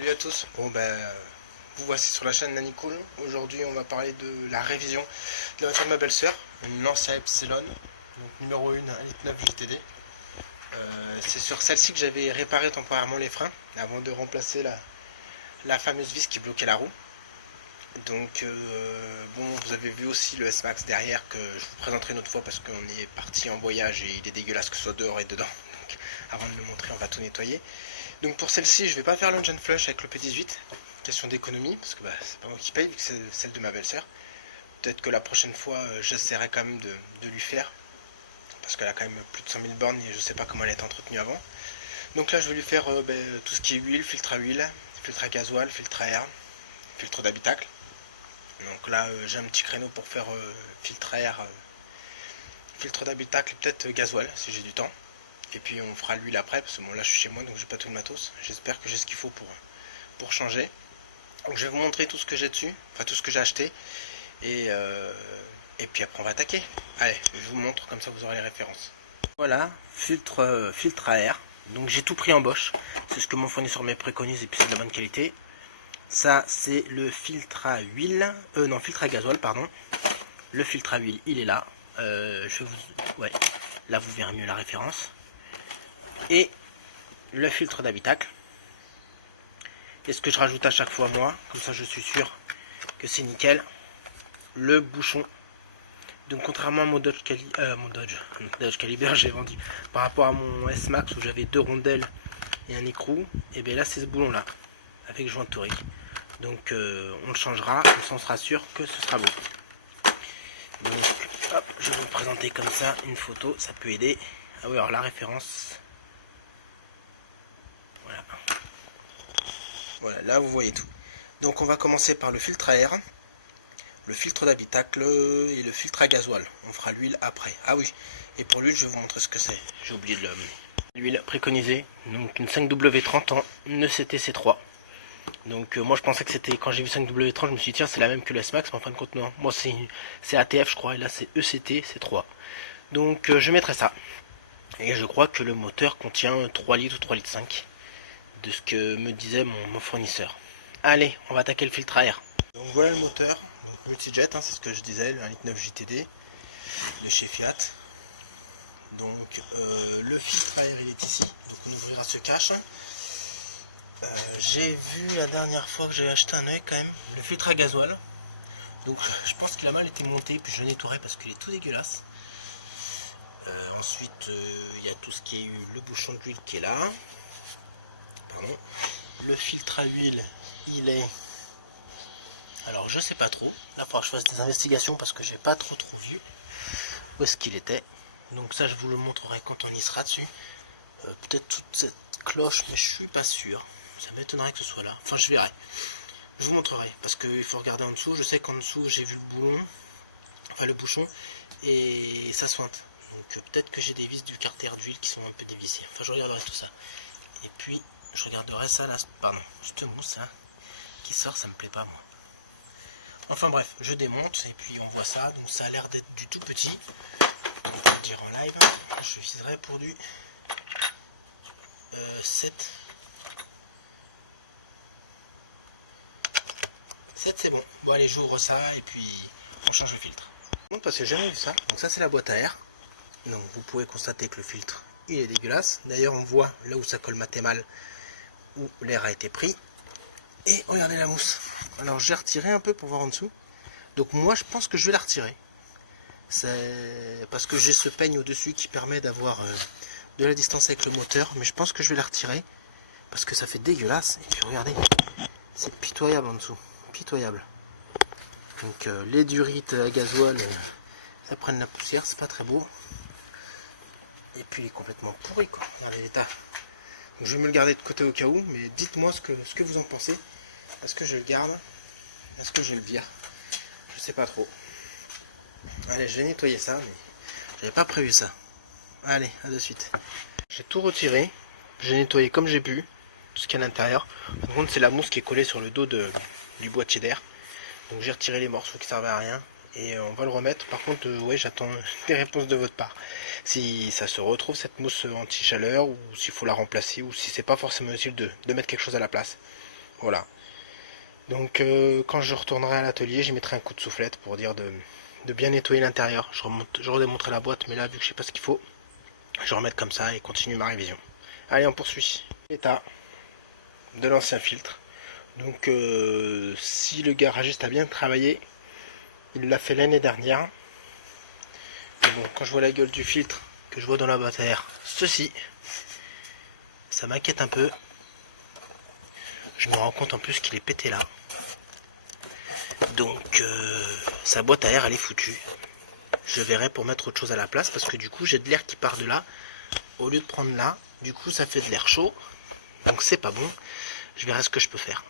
Salut à tous, vous voici sur la chaîne Nanicool. Aujourd'hui on va parler de la révision de la voiture de ma belle-sœur, une Lancia Epsilon, donc numéro 1, 1,9 litre GTD. C'est sur celle-ci que j'avais réparé temporairement les freins avant de remplacer la fameuse vis qui bloquait la roue. Donc vous avez vu aussi le S-Max derrière que je vous présenterai une autre fois parce qu'on est parti en voyage et il est dégueulasse que ce soit dehors et dedans. Donc avant de le montrer on va tout nettoyer. Donc pour celle-ci je vais pas faire l'engine flush avec le P18, question d'économie parce que c'est pas moi qui paye vu que c'est celle de ma belle-sœur. Peut-être que la prochaine fois j'essaierai quand même de lui faire parce qu'elle a quand même plus de 100 000 bornes et je sais pas comment elle est entretenue avant. Donc là je vais lui faire tout ce qui est huile, filtre à gasoil, filtre à air, filtre d'habitacle. Donc là j'ai un petit créneau pour faire filtre à air, filtre d'habitacle et peut-être gasoil si j'ai du temps. Et puis on fera l'huile après parce que bon là je suis chez moi donc j'ai pas tout le matos. J'espère que j'ai ce qu'il faut pour changer. Donc je vais vous montrer tout ce que j'ai dessus, enfin tout ce que j'ai acheté. Et puis après on va attaquer. Allez, je vous montre comme ça vous aurez les références. Voilà, filtre à air. Donc j'ai tout pris en Bosch. C'est ce que mon fournisseur me préconise et puis c'est de la bonne qualité. Ça c'est le filtre à huile, filtre à gasoil pardon. Le filtre à huile il est là. Là vous verrez mieux la référence. Et le filtre d'habitacle. Et ce que je rajoute à chaque fois moi, comme ça je suis sûr que c'est nickel, le bouchon. Donc contrairement à mon Dodge Caliber j'ai vendu par rapport à mon S-Max où j'avais 2 rondelles et un écrou, et bien là c'est ce boulon là avec joint torique. Donc on le changera, comme ça on sera sûr que ce sera bon. Donc hop, je vais vous présenter comme ça une photo, ça peut aider. Ah oui, alors la référence, voilà, là vous voyez tout. Donc on va commencer par le filtre à air, le filtre d'habitacle et le filtre à gasoil. On fera l'huile après. Ah oui, et pour l'huile je vais vous montrer ce que c'est. J'ai oublié de l'huile préconisée, donc une 5W30 en ECT-C3. Donc moi je pensais que c'était, quand j'ai vu 5W30 je me suis dit tiens c'est la même que le S-Max, mais en fin de compte non. Moi c'est ATF je crois et là c'est ECT-C3. Donc je mettrai ça. Et je crois que le moteur contient 3 litres ou 3 litres 5 de ce que me disait mon fournisseur. Allez, on va attaquer le filtre à air. Donc voilà le moteur, donc multijet, c'est ce que je disais, le 1,9 GTD de chez Fiat. Donc le filtre à air il est ici, donc on ouvrira ce cache. J'ai vu la dernière fois que j'ai acheté un œil quand même, le filtre à gasoil. Donc je pense qu'il a mal été monté, puis je le nettoierai parce qu'il est tout dégueulasse. Ensuite il y a tout ce qui est eu, le bouchon d'huile qui est là. Pardon. Le filtre à huile il est, alors je sais pas trop, là il faudra que je fasse des investigations parce que j'ai pas trop vu où est-ce qu'il était. Donc ça je vous le montrerai quand on y sera dessus. Peut-être toute cette cloche mais je suis pas sûr, ça m'étonnerait que ce soit là, enfin je verrai, je vous montrerai parce qu'il faut regarder en dessous. Je sais qu'en dessous j'ai vu le boulon, enfin le bouchon, et ça sointe, donc peut-être que j'ai des vis du carter d'huile qui sont un peu dévissées, enfin je regarderai tout ça. Et puis je regarderai ça là, pardon, cette mousse là qui sort, ça me plaît pas moi. Enfin bref, je démonte et puis on voit ça. Donc ça a l'air d'être du tout petit, on va le dire en live. Je viserai pour du 7 c'est bon. Bon allez, j'ouvre ça et puis on change le filtre. Donc parce que j'ai jamais vu ça. Donc ça c'est la boîte à air. Donc vous pouvez constater que le filtre il est dégueulasse. D'ailleurs on voit là où ça colmatait mal, où l'air a été pris. Et regardez la mousse. Alors j'ai retiré un peu pour voir en dessous. Donc moi je pense que je vais la retirer. C'est parce que j'ai ce peigne au dessus qui permet d'avoir de la distance avec le moteur. Mais je pense que je vais la retirer parce que ça fait dégueulasse. Et puis regardez, c'est pitoyable en dessous. Pitoyable. Donc les durites à gasoil, ça prenne la poussière, c'est pas très beau. Et puis il est complètement pourri quoi. Regardez l'état. Donc, je vais me le garder de côté au cas où, mais dites-moi ce que vous en pensez. Est-ce que je le garde? Est-ce que je le vire? Je sais pas trop. Allez, je vais nettoyer ça, mais j'avais pas prévu ça. Allez, à de suite. J'ai tout retiré, j'ai nettoyé comme j'ai pu, tout ce qu'il y a à l'intérieur. Par contre, c'est la mousse qui est collée sur le dos du boîtier d'air. Donc j'ai retiré les morceaux qui servaient à rien. Et on va le remettre. Par contre, ouais, j'attends des réponses de votre part. Si ça se retrouve cette mousse anti-chaleur, ou s'il faut la remplacer, ou si c'est pas forcément utile de mettre quelque chose à la place. Voilà. Donc quand je retournerai à l'atelier, j'y mettrai un coup de soufflette pour dire de bien nettoyer l'intérieur. Je redémonterai la boîte, mais là vu que je sais pas ce qu'il faut, je vais remettre comme ça et continue ma révision. Allez, on poursuit. L'état de l'ancien filtre. Donc si le garagiste a bien travaillé, il l'a fait l'année dernière. Mais bon, quand je vois la gueule du filtre que je vois dans la boîte à air, ceci, ça m'inquiète un peu. Je me rends compte en plus qu'il est pété là. Donc sa boîte à air elle est foutue. Je verrai pour mettre autre chose à la place parce que du coup j'ai de l'air qui part de là au lieu de prendre là. Du coup ça fait de l'air chaud. Donc c'est pas bon. Je verrai ce que je peux faire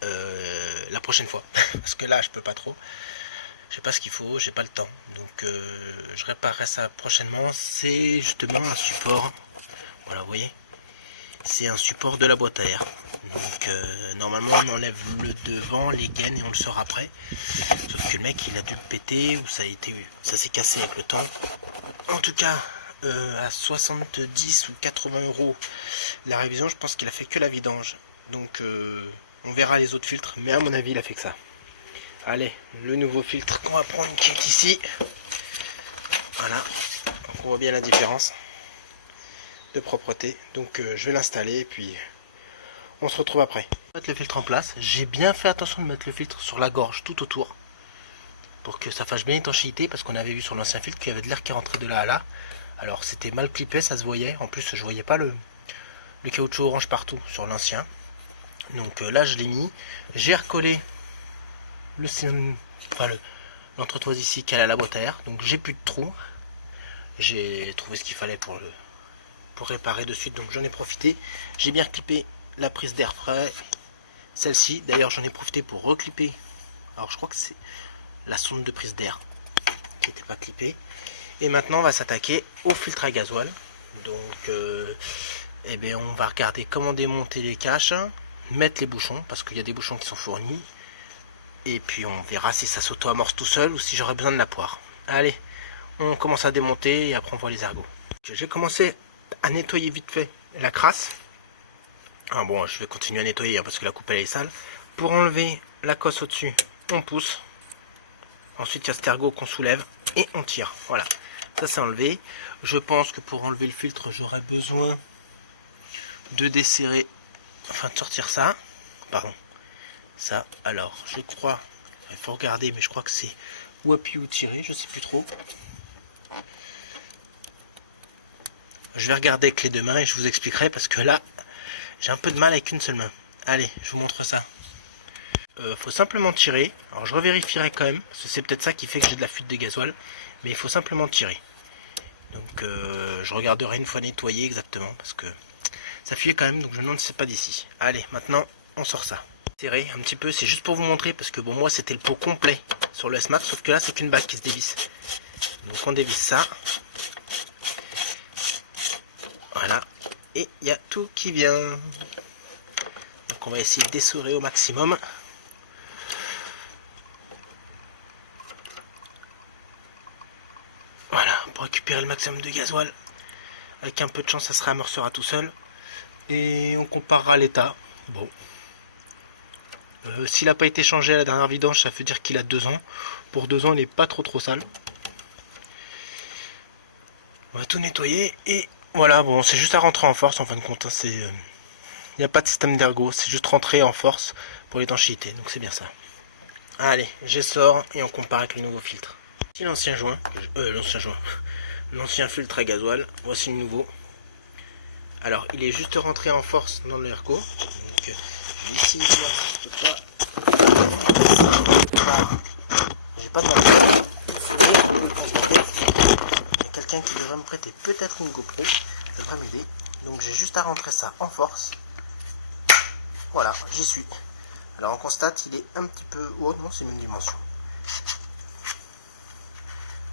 la prochaine fois. Parce que là je peux pas trop. Je sais pas ce qu'il faut, j'ai pas le temps. Donc je réparerai ça prochainement. C'est justement un support. Voilà, vous voyez. C'est un support de la boîte à air. Donc normalement on enlève le devant, les gaines et on le sort après. Sauf que le mec il a dû le péter ou ça s'est cassé avec le temps. En tout cas à 70 ou 80 euros la révision, je pense qu'il a fait que la vidange. Donc on verra les autres filtres, mais à mon avis il a fait que ça. Allez, le nouveau filtre qu'on va prendre qui est ici. Voilà, on voit bien la différence de propreté. Donc je vais l'installer et puis on se retrouve après. Mettre le filtre en place. J'ai bien fait attention de mettre le filtre sur la gorge tout autour pour que ça fasse bien étanchéité, parce qu'on avait vu sur l'ancien filtre qu'il y avait de l'air qui rentrait de là à là. Alors c'était mal clippé, ça se voyait. En plus je voyais pas le caoutchouc orange partout sur l'ancien. Donc là je l'ai mis. J'ai recollé l'entretoise ici qu'elle a la boîte à air. Donc j'ai plus de trous. J'ai trouvé ce qu'il fallait pour réparer de suite, donc j'en ai profité. J'ai bien clippé la prise d'air frais, celle-ci. D'ailleurs j'en ai profité pour reclipper. Alors je crois que c'est la sonde de prise d'air qui n'était pas clippée. Et maintenant on va s'attaquer au filtre à gasoil. Donc eh bien, on va regarder comment démonter les caches, mettre les bouchons, parce qu'il y a des bouchons qui sont fournis. Et puis on verra si ça s'auto-amorce tout seul ou si j'aurai besoin de la poire. Allez, on commence à démonter et après on voit les ergots. J'ai commencé à nettoyer vite fait la crasse. Ah bon, je vais continuer à nettoyer parce que la coupe elle est sale. Pour enlever la cosse au-dessus, on pousse. Ensuite il y a cet ergot qu'on soulève et on tire. Voilà, ça c'est enlevé. Je pense que pour enlever le filtre, j'aurai besoin de desserrer, enfin de sortir ça. Pardon. Ça, alors, je crois, il faut regarder, mais je crois que c'est ou appuyer ou tirer, je sais plus trop. Je vais regarder avec les deux mains et je vous expliquerai parce que là, j'ai un peu de mal avec une seule main. Allez, je vous montre ça. Faut simplement tirer. Alors je revérifierai quand même, parce que c'est peut-être ça qui fait que j'ai de la fuite de gasoil. Mais il faut simplement tirer. Donc je regarderai une fois nettoyé exactement, parce que ça fuit quand même, donc je me demande si c'est pas d'ici. Allez, maintenant, on sort ça. Serré un petit peu, c'est juste pour vous montrer, parce que bon, moi c'était le pot complet sur le S-Max, sauf que là c'est qu'une bague qui se dévisse. Donc on dévisse ça. Voilà, et il y a tout qui vient. Donc on va essayer de desserrer au maximum. Voilà, pour récupérer le maximum de gasoil. Avec un peu de chance, ça se réamorcera tout seul. Et on comparera l'état. Bon. S'il n'a pas été changé à la dernière vidange, ça veut dire qu'il a 2 ans. Pour 2 ans, il n'est pas trop sale. On va tout nettoyer et voilà, bon, c'est juste à rentrer en force en fin de compte. Hein, il n'y a pas de système d'ergot, c'est juste rentrer en force pour l'étanchéité, donc c'est bien ça. Allez, j'essore et on compare avec le nouveau filtre. Voici l'ancien joint, l'ancien filtre à gasoil, voici le nouveau. Alors, il est juste rentré en force dans l'ergot. Donc, ici, je peux pas. J'ai pas de matériel. Il faudrait le constater. Il y a quelqu'un qui devrait me prêter peut-être une GoPro. Ça devrait m'aider. Donc, j'ai juste à rentrer ça en force. Voilà, j'y suis. Alors, on constate, il est un petit peu haut. Non, c'est une dimension.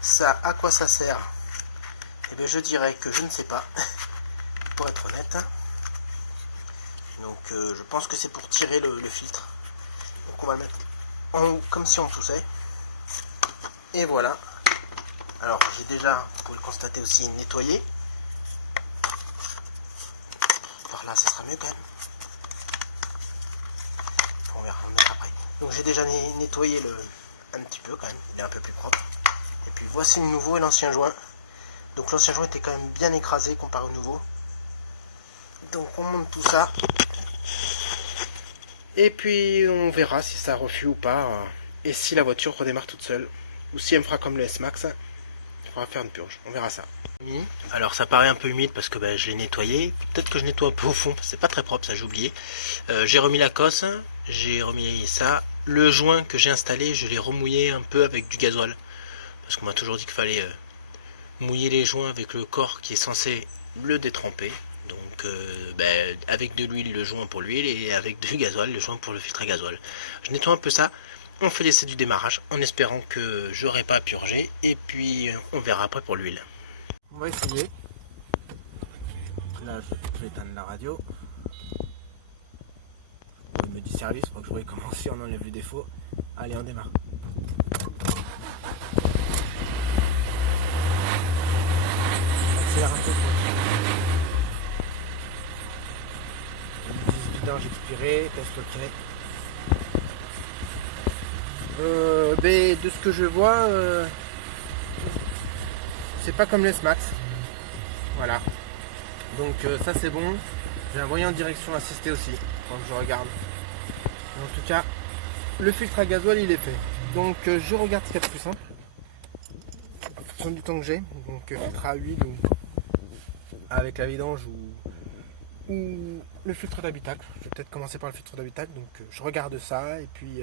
Ça, à quoi ça sert? Eh bien, je dirais que je ne sais pas. Pour être honnête. Donc je pense que c'est pour tirer le filtre. Donc on va le mettre en haut comme si on poussait. Et voilà. Alors j'ai déjà, vous pouvez le constater aussi, nettoyé. Par là ça sera mieux quand même. Donc j'ai déjà nettoyé un petit peu quand même, il est un peu plus propre. Et puis voici le nouveau et l'ancien joint. Donc l'ancien joint était quand même bien écrasé comparé au nouveau. Donc on monte tout ça. Et puis on verra si ça refuse ou pas. Et si la voiture redémarre toute seule. Ou si elle me fera comme le S-Max. Il faudra faire une purge, on verra ça. Alors ça paraît un peu humide parce que je l'ai nettoyé. Peut-être que je nettoie un peu au fond, c'est pas très propre, ça j'ai oublié. J'ai remis la cosse, j'ai remis ça. Le joint que j'ai installé, je l'ai remouillé un peu avec du gasoil. Parce qu'on m'a toujours dit qu'il fallait mouiller les joints avec le corps qui est censé le détremper. Donc avec de l'huile le joint pour l'huile et avec du gasoil le joint pour le filtre à gasoil. Je nettoie un peu ça. On fait l'essai du démarrage en espérant que j'aurai pas à purger. Et puis on verra après pour l'huile. On va essayer. Là je vais éteindre la radio. Il me dit service pour que je vois comment si on enlève les défauts. Allez, on démarre. Accélère un peu. Vidange expiré, test ok. De ce que je vois, c'est pas comme les S-Max. Voilà. Donc ça c'est bon. J'ai un voyant de direction assisté aussi quand je regarde. En tout cas, le filtre à gasoil il est fait. Donc je regarde ce qu'il y a de plus simple. En fonction du temps que j'ai. Donc filtre à huile ou avec la vidange ou le filtre d'habitacle. Je vais peut-être commencer par le filtre d'habitacle. Donc je regarde ça et puis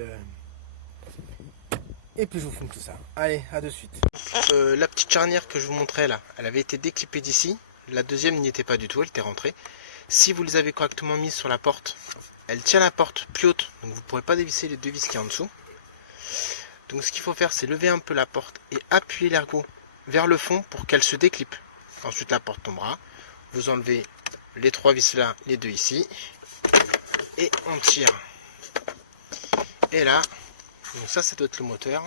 je vous filme tout ça. Allez, à de suite. La petite charnière que je vous montrais là, elle avait été déclippée d'ici. La deuxième n'y était pas du tout, elle était rentrée. Si vous les avez correctement mises sur la porte, elle tient la porte plus haute, donc vous ne pourrez pas dévisser les deux vis qui est en dessous. Donc ce qu'il faut faire, c'est lever un peu la porte et appuyer l'ergot vers le fond pour qu'elle se déclippe. Ensuite la porte tombera. Vous enlevez les trois vis là, les deux ici. Et on tire. Et là, donc ça doit être le moteur.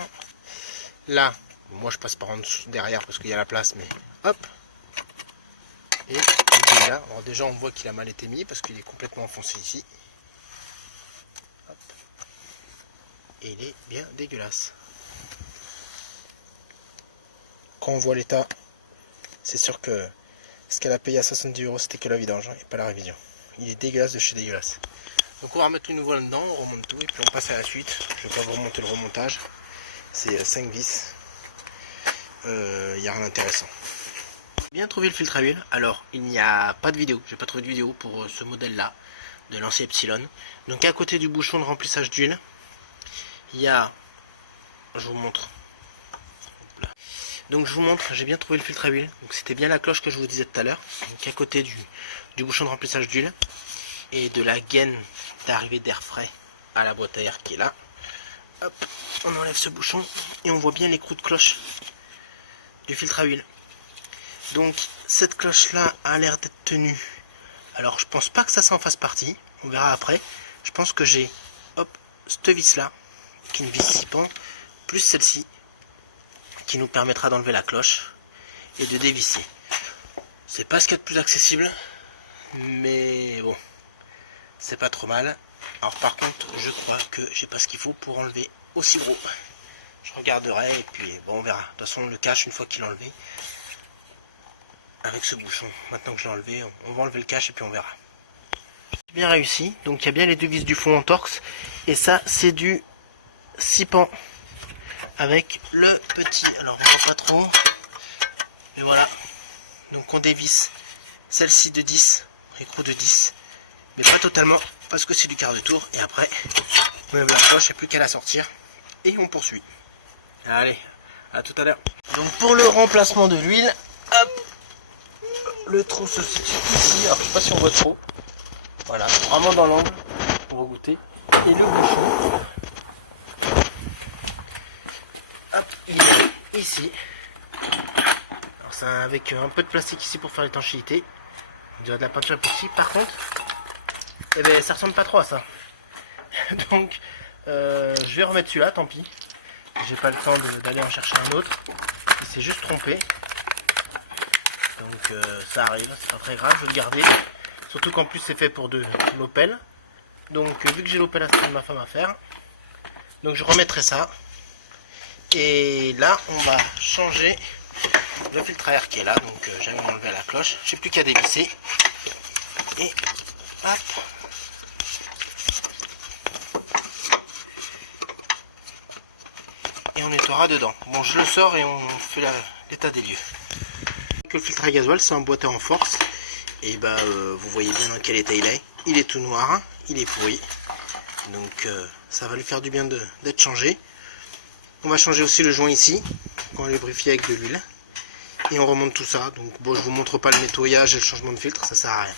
Là, moi je passe par en dessous derrière parce qu'il y a la place, mais hop. Et déjà, alors déjà on voit qu'il a mal été mis parce qu'il est complètement enfoncé ici. Hop. Et il est bien dégueulasse. Quand on voit l'état, c'est sûr que ce qu'elle a payé à 70 €, c'était que la vidange et pas la révision. Il est dégueulasse de chez dégueulasse. Donc on va remettre le nouveau là-dedans, on remonte tout et puis on passe à la suite. Je ne vais pas vous remonter le remontage. C'est 5 vis. Il n'y a rien d'intéressant. Bien trouvé le filtre à huile. Alors il n'y a pas de vidéo. J'ai pas trouvé de vidéo pour ce modèle là de Lancia Epsilon. Donc à côté du bouchon de remplissage d'huile, il y a, je vous montre. Donc je vous montre, j'ai bien trouvé le filtre à huile. Donc c'était bien la cloche que je vous disais tout à l'heure. Donc à côté du bouchon de remplissage d'huile et de la gaine d'arrivée d'air frais à la boîte à air qui est là. Hop, on enlève ce bouchon et on voit bien l'écrou de cloche du filtre à huile. Donc cette cloche là a l'air d'être tenue. Alors je pense pas que ça s'en fasse partie. On verra après. Je pense que j'ai cette vis là qui est une vis 6 pans plus celle-ci qui nous permettra d'enlever la cloche et de dévisser. C'est pas ce qu'il y a de plus accessible, mais bon, c'est pas trop mal. Alors par contre, je crois que j'ai pas ce qu'il faut pour enlever aussi gros. Je regarderai et puis bon, on verra. De toute façon, on le cache une fois qu'il est enlevé. Avec ce bouchon, maintenant que je l'ai enlevé, on va enlever le cache et puis on verra. J'ai bien réussi, donc il y a bien les deux vis du fond en torx. Et ça, c'est du 6 pans. Avec le petit, alors on voit pas trop, mais voilà. Donc on dévisse celle-ci de 10, écrou de 10, mais pas totalement, parce que c'est du quart de tour. Et après, on lève la cloche, il n'y a plus qu'à la sortir. Et on poursuit. Allez, à tout à l'heure. Donc pour le remplacement de l'huile, hop, le trou se situe ici. Alors je sais pas si on voit trop. Voilà, vraiment dans l'angle, on va goûter. Et le bouchon, hop, il est ici. Alors c'est avec un peu de plastique ici pour faire l'étanchéité. On dirait de la peinture époxy. Par contre, eh ben, ça ressemble pas trop à ça. Donc je vais remettre celui-là, tant pis. J'ai pas le temps d'aller en chercher un autre. Il s'est juste trompé. Donc ça arrive, c'est pas très grave, je vais le garder. Surtout qu'en plus c'est fait pour de l'Opel. Donc vu que j'ai l'Opel Astra de ma femme à faire, Donc je remettrai ça. Et là, on va changer le filtre à air qui est là. Donc j'avais enlevé la cloche. J'ai plus qu'à dévisser. Et hop. Et on nettoiera dedans. Bon, je le sors et on fait l'état des lieux. Le filtre à gasoil, c'est emboîté en force. Et bah, vous voyez bien dans quel état il est. Il est tout noir, hein, il est pourri. Donc, ça va lui faire du bien d'être changé. On va changer aussi le joint ici. On va lubrifier avec de l'huile. Et on remonte tout ça. Donc, bon, je vous montre pas le nettoyage et le changement de filtre, ça sert à rien.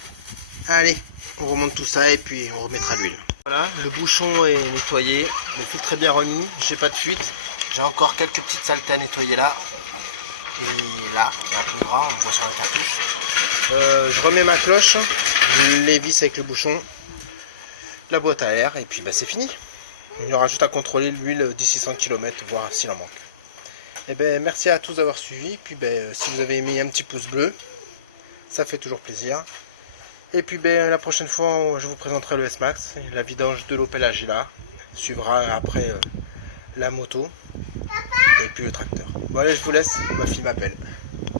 Allez, on remonte tout ça et puis on remettra l'huile. Voilà, le bouchon est nettoyé. Le filtre est bien remis. J'ai pas de fuite. J'ai encore quelques petites saletés à nettoyer là. Et là, il y a un peu gras, on le voit sur la cartouche. Je remets ma cloche, je les vis avec le bouchon, la boîte à air, et puis bah, c'est fini. Il y aura juste à contrôler l'huile d'ici 100 km, voir s'il en manque. Et ben, merci à tous d'avoir suivi. Puis ben, si vous avez mis un petit pouce bleu, ça fait toujours plaisir. Et puis ben, la prochaine fois, je vous présenterai le S-Max, la vidange de l'Opel Agila. Suivra après la moto et puis le tracteur. Bon allez, je vous laisse, ma fille m'appelle.